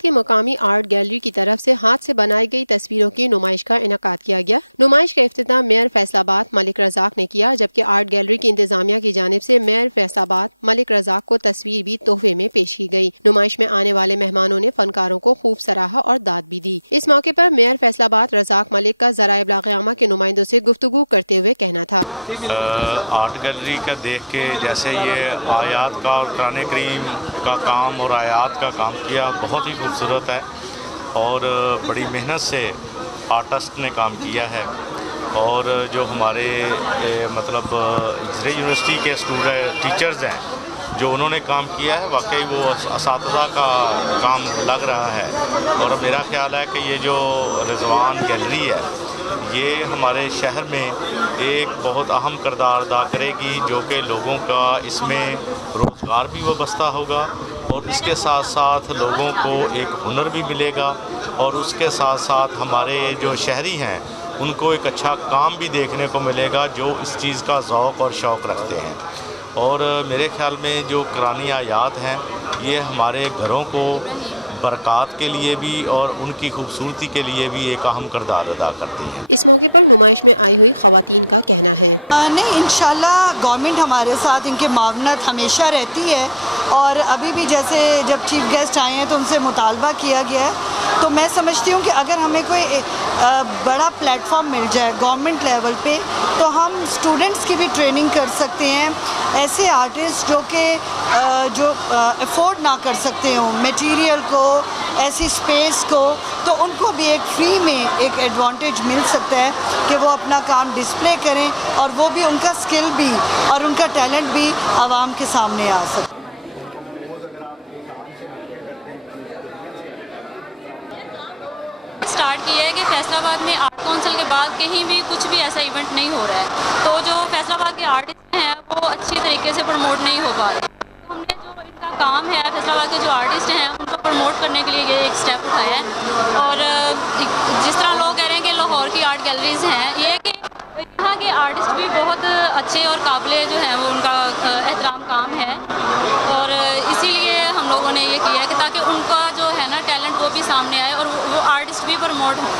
आबाद के मुकामी आर्ट गैलरी की तरफ से हाथ से बनाई गई तस्वीरों की नुमाइश का इनेकाद किया गया। नुमाइश का इफ्तिताम मेयर फैसलाबाद मलिक रजाक ने किया, जबकि आर्ट गैलरी की इंतजामिया की जानिब से मेयर फैसलाबाद मलिक रजाक को तस्वीर भी तोहफे में पेश की गई। नुमाइश में आने वाले मेहमानों ने फनकारों को खूब सराहा और दाद भी दी। इस मौके पर मेयर फैसलाबाद रजाक मलिक का ज़राए इब्लाग़ के नुमाइंदों से गुफ्तगू करते हुए कहना था, आर्ट गैलरी का देख के जैसे ये आयात का और कुरान करीम का काम और आयात का काम किया, बहुत ही खूबसूरत है और बड़ी मेहनत से आर्टिस्ट ने काम किया है। और जो हमारे मतलब हिजरे यूनिवर्सिटी के स्टूडेंट टीचर्स हैं जो उन्होंने काम किया है, वाकई वो असातिज़ा का काम लग रहा है। और मेरा ख्याल है कि ये जो रिजवान गैलरी है ये हमारे शहर में एक बहुत अहम किरदार अदा करेगी, जो कि लोगों का इसमें रोज़गार भी वाबस्ता होगा और इसके साथ साथ लोगों को एक हुनर भी मिलेगा और उसके साथ साथ हमारे जो शहरी हैं उनको एक अच्छा काम भी देखने को मिलेगा जो इस चीज़ का ज़ौक़ और शौक़ रखते हैं। और मेरे ख्याल में जो कुरानी आयात हैं ये हमारे घरों को बरक़ात के लिए भी और उनकी खूबसूरती के लिए भी एक अहम किरदार अदा करती हैं। इस मौके पर नुमाइश में आई हुई ख़वातीन का कहना है, नहीं, इंशाल्लाह गवर्नमेंट हमारे साथ इनके मावनत हमेशा रहती है और अभी भी जैसे जब चीफ गेस्ट आए हैं तो उनसे मुतालबा किया गया है। तो मैं समझती हूँ कि अगर हमें कोई बड़ा प्लेटफॉर्म मिल जाए गवर्नमेंट लेवल पे तो हम स्टूडेंट्स की भी ट्रेनिंग कर सकते हैं। ऐसे आर्टिस्ट जो कि अफोर्ड ना कर सकते हों मटेरियल को, ऐसी स्पेस को, तो उनको भी एक फ्री में एक एडवांटेज मिल सकता है कि वो अपना काम डिस्प्ले करें और वो भी उनका स्किल भी और उनका टैलेंट भी आवाम के सामने आ सके। स्टार्ट किया है कि फैसलाबाद में आर्ट काउंसिल के बाद कहीं भी कुछ भी ऐसा इवेंट नहीं हो रहा है, तो जो फैसलाबाद के आर्टिस्ट हैं वो अच्छी तरीके से प्रमोट नहीं हो पा रहे। तो हमने जो इनका काम है फैसलाबाद के जो आर्टिस्ट हैं उनको प्रमोट करने के लिए ये एक स्टेप उठाया है। और जिस तरह लोग कह रहे हैं कि लाहौर की आर्ट गैलरीज हैं, ये कि यहाँ के आर्टिस्ट भी बहुत अच्छे और काबिल जो हैं वो उनका एहतराम काम है और इसीलिए हम लोगों ने ये किया है कि ताकि उनका जो है ना टैलेंट वो भी सामने आए और वो आर्टिस्ट भी प्रमोट हों।